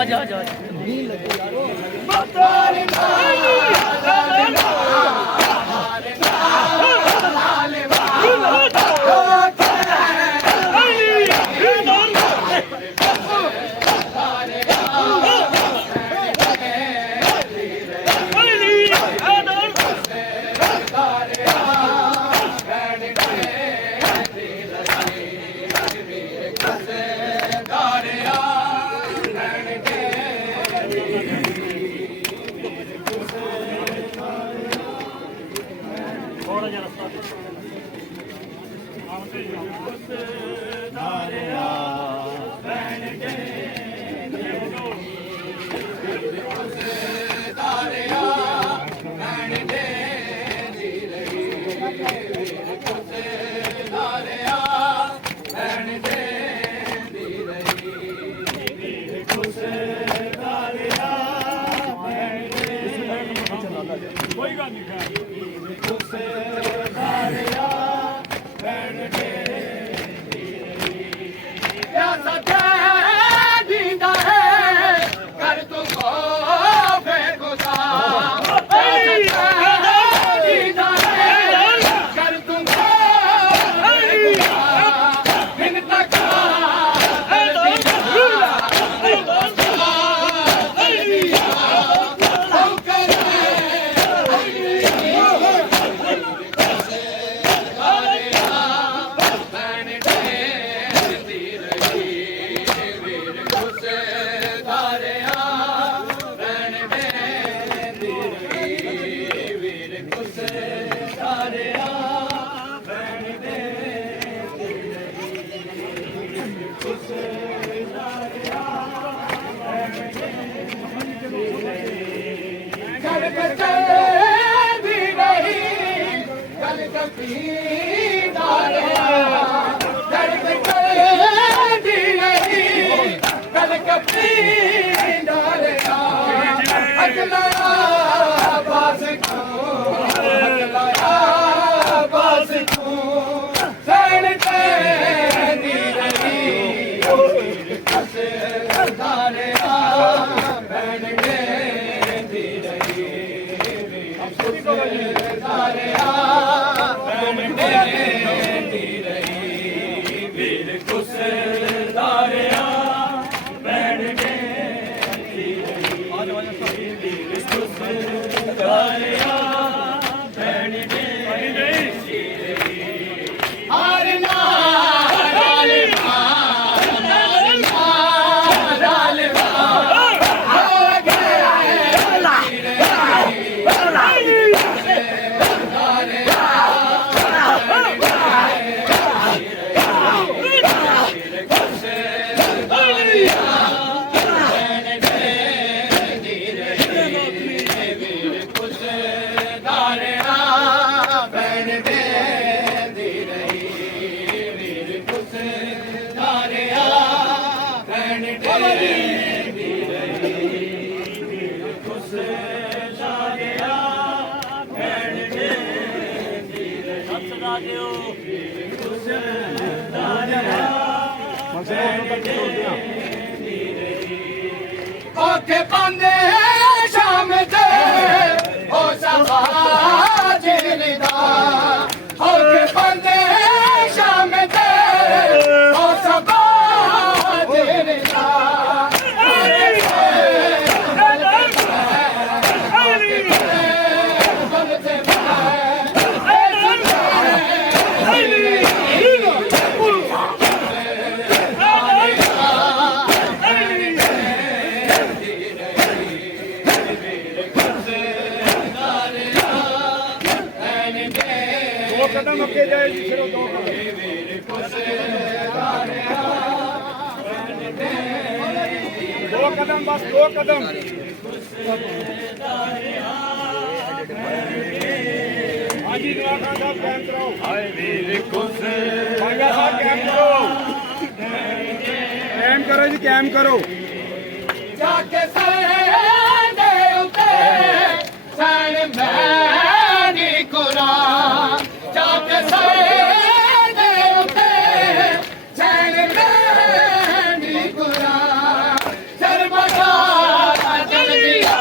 आजा आजा कोई गल नहीं ओके पांदे शाम दे ओ सभा जिलदा ओके पांदे शाम दे ओ सभा जिलदा दो कदम बस, दो कदम। हाँ जी नवाब खान साहब कैम कराओ। भांगा साहब कैम करो, कैम करो जी, कैम करो। जाके सैने उते सैन मैनी कुरान जाके सैने उते सैन मैनी कुरान सरबता जल्दिया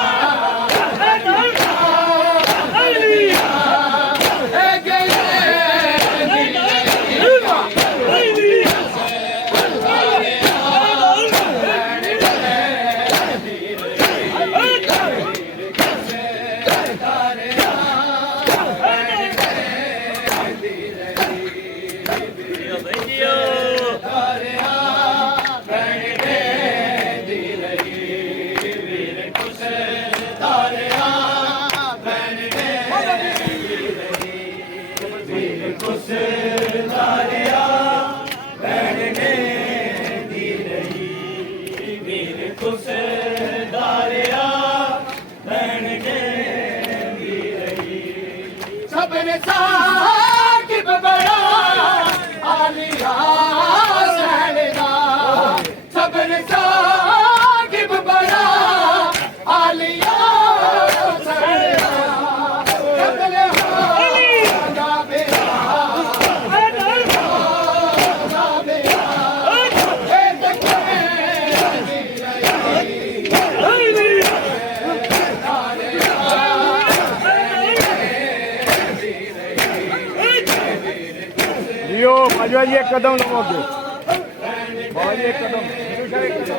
सबने साकिब बड़ा आलिया सैनदा सबने साकिब बड़ा आलिया सैनदा सबने हादा बेरा लियो बाजवा जी, एक कदम लो आगे। बाबा जी एक कदम, एक कदम, एक कदम,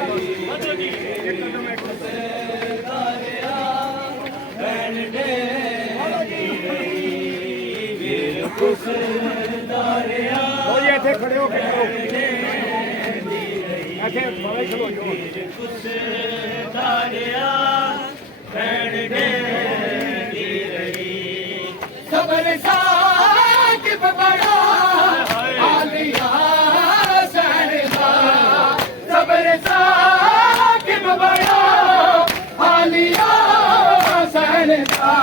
एक कदम। बाबा जी ऐसे खड़े हो के करो, ऐसे बाबा जी खड़ो जाओ। सबने साकिब बड़ा आलिया सैनदा सबने साकिब बड़ा आलिया सैनदा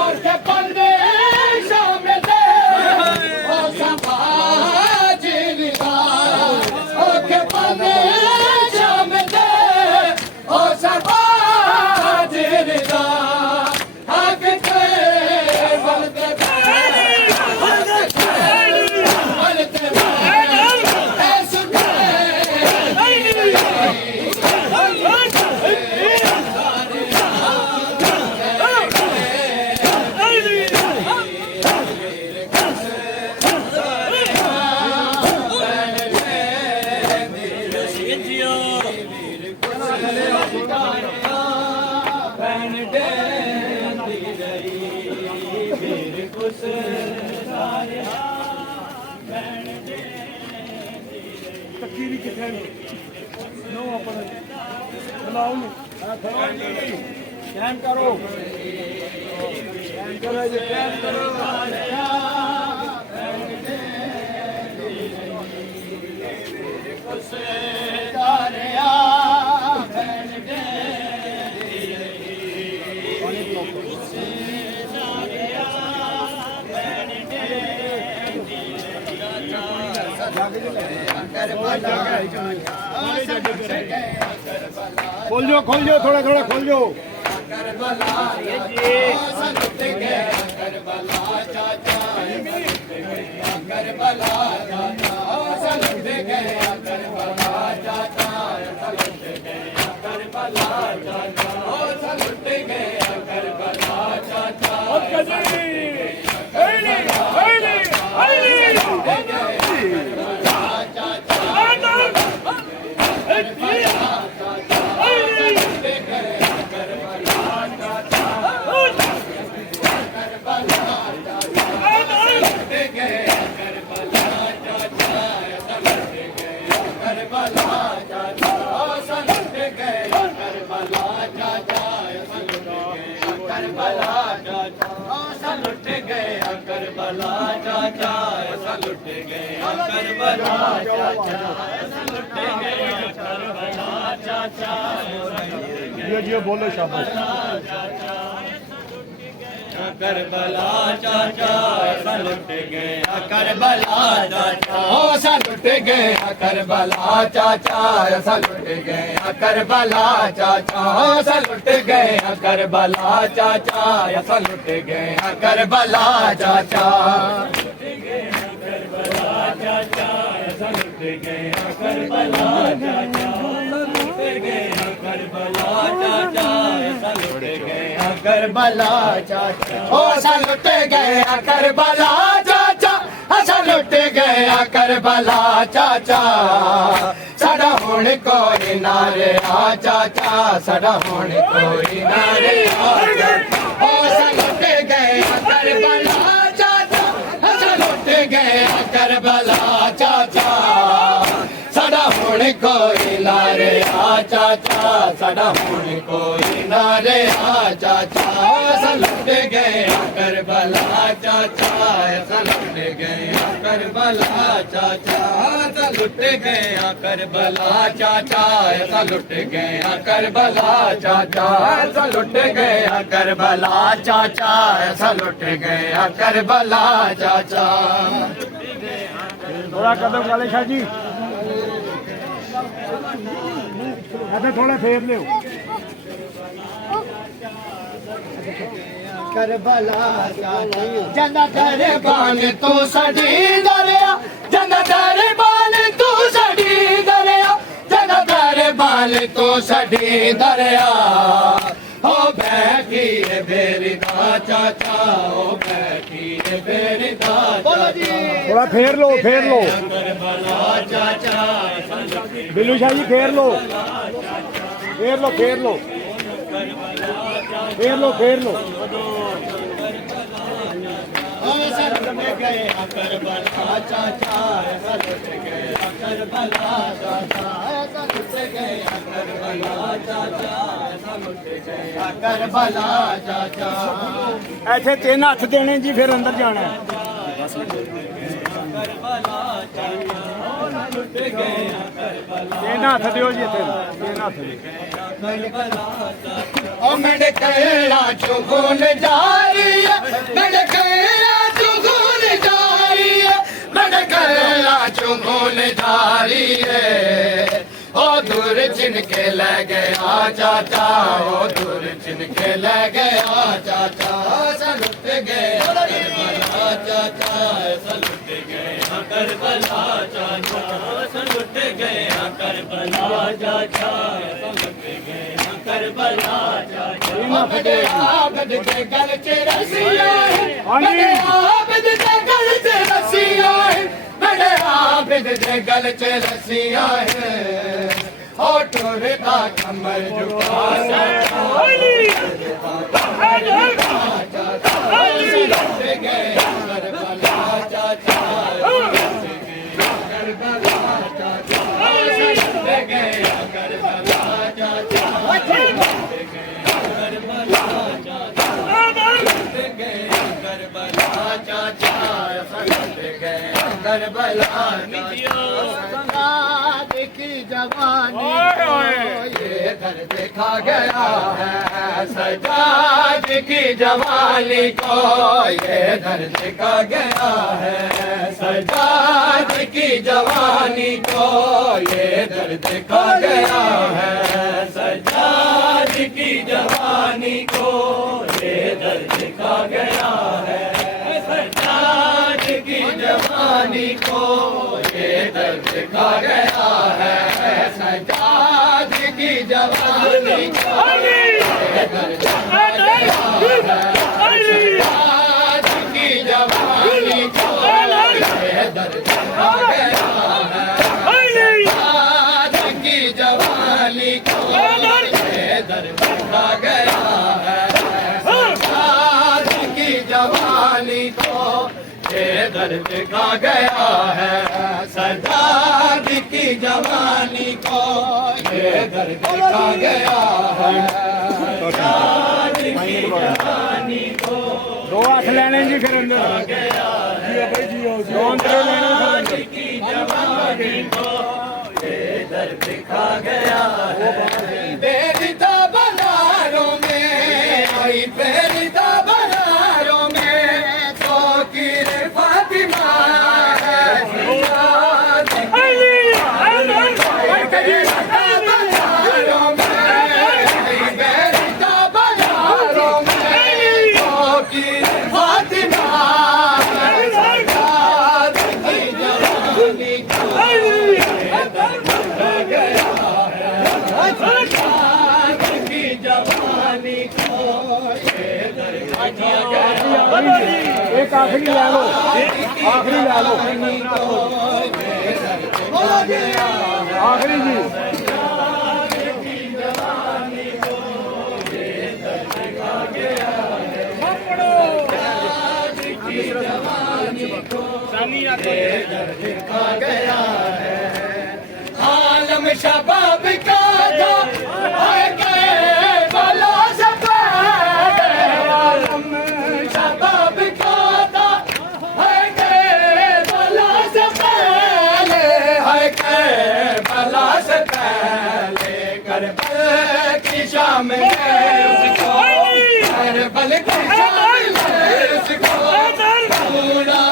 और के पल्ले शामिल दे ओ समाज निगाह और के पल्ले शामिल दे ओ समाज निगाह हक के बलते तक्की भी किथे नो अपन बुलाओ नु कैम करो जी कैम करो खोल जो थोड़ा थोड़ा खोल जो जियो बोलो शाबाश करबला चाचा ऐसा लुट गया करबला चाचा ऐसा लुट गया करबला चाचा ऐसा लुट गया करबला चाचा ऐसा लुट गया करबला चाचा ऐसा लुट गया करबला चाचा करबला चाचा ऐसा लुट गया करबला चाचा लुट गया करबला चाचा ऐसा लुट गया करबला चाचा ओ सा लुट गया करबला चाचा ऐसा लुट गया करबला चाचा साडा हुण कोई नारे आ चाचा साडा हुण कोई नारे आ ओ सा लुट गया करबला चाचा ऐसा लुट गया करबला चाचा साडा हुण कोई नारे आ चाचा साडा हुण कोई नारे आ चाचा ऐसा लुट गया करबला चाचा ऐसा लुट गया करबला चाचा ऐसा लुट गया करबला चाचा ऐसा लुट गया करबला चाचा ऐसा लुट गया करबला चाचा ऐसा लुट गया करबला चाचा थोड़ा कदम वाले शाह जी ऐसे थोड़ा फेर ले करबला जंदा तेरे बाल तू सड़ी दरिया जंदा तेरे बाल तू सड़ी दरिया जंदा तेरे बाल तू सड़ी दरिया ओ बैठी बेरी दा चाचा ओ बैठी बेरी दा थोड़ा फेर लो करबला चाचा बिल्लू शाह जी फेर लो करबला चाचा ऐसा लुट गया करबला चाचा ऐसा लुट गया करबला चाचा ऐसा लुट गया करबला चाचा ऐसे 3 हथ देने जी फिर अंदर जाना है करबला चाचा लुट गया करबला 3 हथ दियो जी 3 हथ ओ मेरे कहला चुगुन जारी खून जारी है ओ दूर छिन के ले गया चाचा ओ दूर छिन के ले गया चाचा सलुट गया करबला चाचा सलुट गया करबला चाचा सलुट गया करबला चाचा सलुट गया करबला चाचा बड़े आबद के गल च रसिया बड़े आबद के गल च रसिया बड़े आबद के गल च रसिया है ओ टुरदा कमर झुका की जवानी ये दर्द खा गया है सजाद की जवानी को ये दर्द खा गया है सजाद की जवानी को ये दर्द खा गया है सजाद की जवानी को ये दर्द खा गया है सजाद की जवानी को ये दर्द खा गया है सजाद की जवानी को ये दर्द खा गया है सजाद की जवानी को ये दर्द खा गया है सजाद की जवानी को ये दर्द खा गया है सजाद की जवानी को ये दर्द खा गया है सजाद की जवानी को ये दर्द खा गया है सजाद की जवानी को दो हाथ लेने जी फिर अंदर दो अंदर लेने की जवानी को ये दर्द खा गया है बेरिता बनारों में आई बेरिता बनारों में तो किर फातिमा है एक आखिरी ले लो आखिरी ले लो आखिरी जी खा गया है आलम शबाब का था है गए बला से पहले आलम शबाब का था है गए बला से पहले है गए बला से पहले करबल की शाम में उसको करबल की शाम में उसको पूरा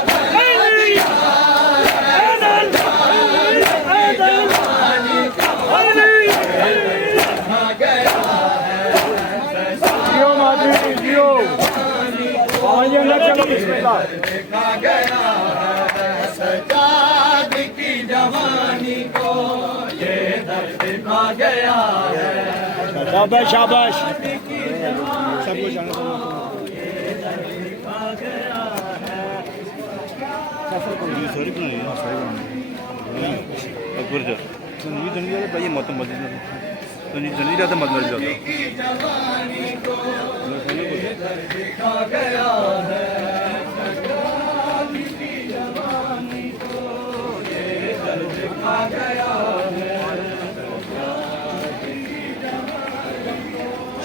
देखा गया है सजाद की जवानी को ये दर्द खा गया है शाबाश शाबाश सब कुछ भाई मत मत जल्दी जाता मत मत जवानी को ये दर्द खा गया है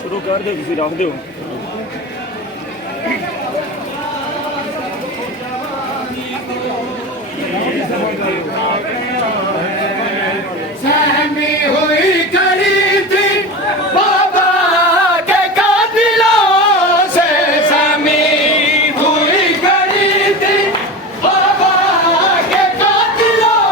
शुरू कर दो किसी रख दो सहमी हुई करी थी बाबा के कातिलों से सहमी हुई करी थी बाबा के कातिलों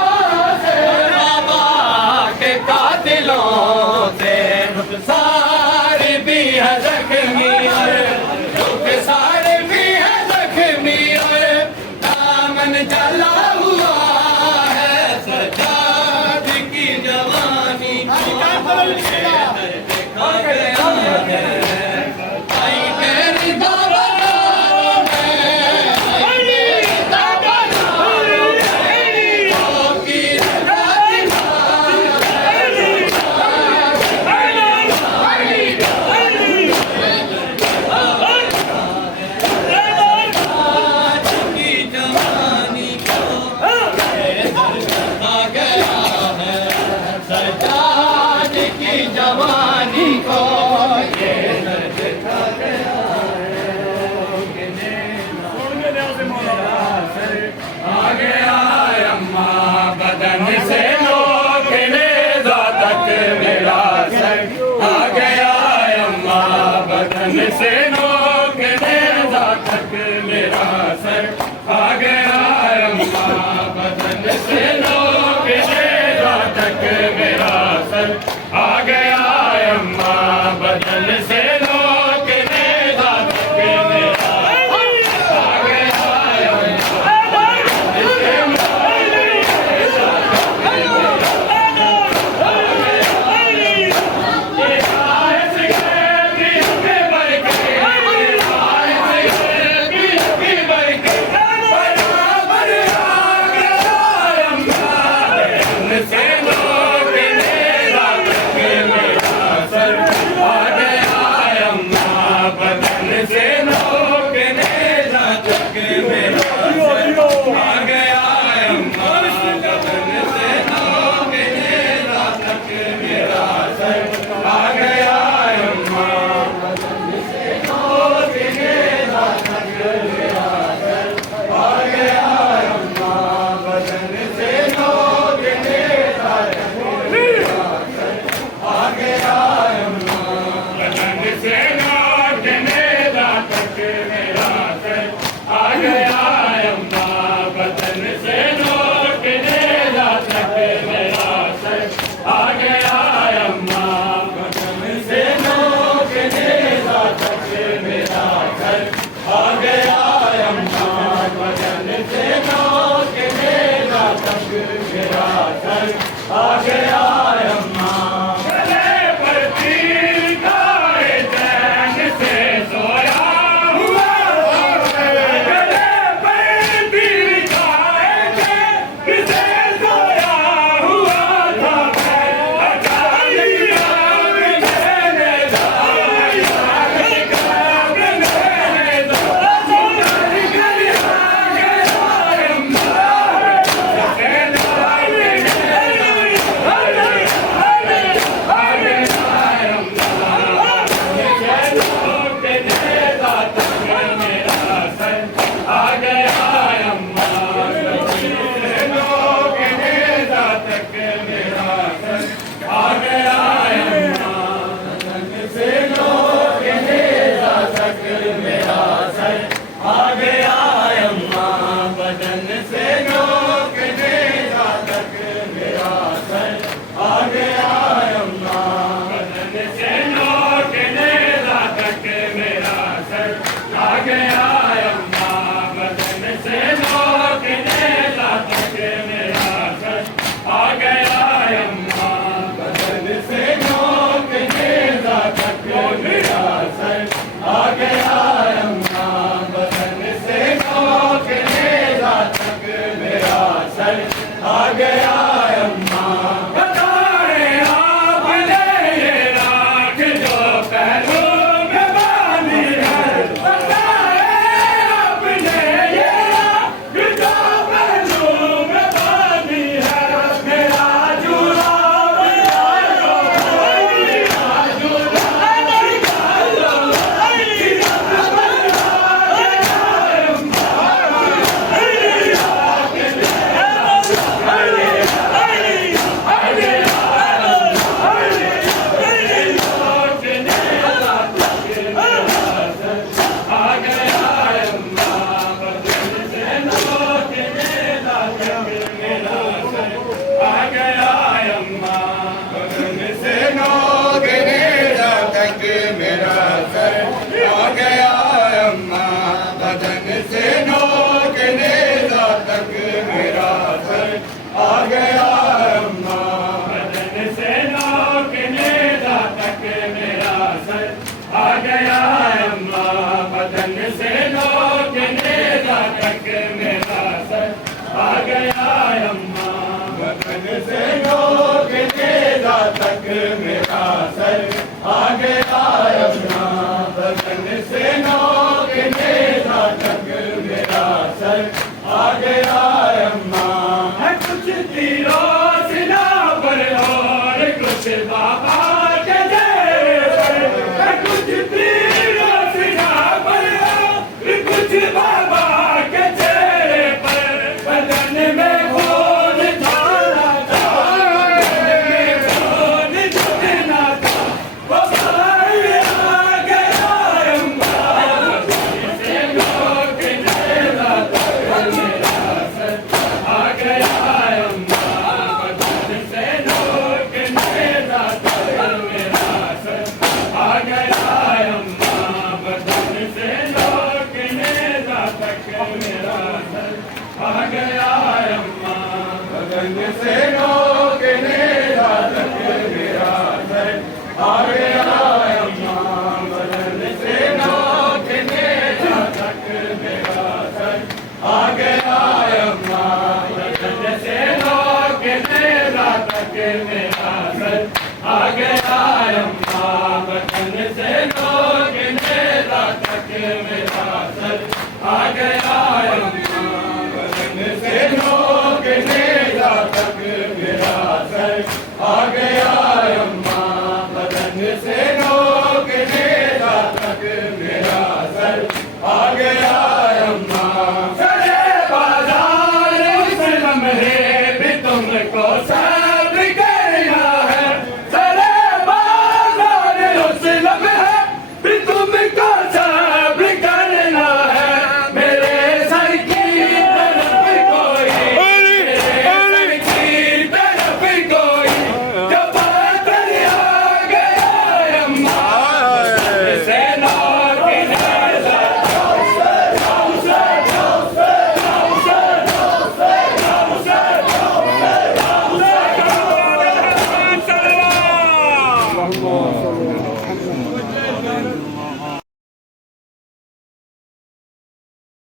बदन से नोक नेज़ा तक मेरा सर आ गया अम्मा बदन से नोक नेज़ा तक मेरा सर आ गया अम्मा बदन से नोक नेज़ा तक मेरा आ गया आ गया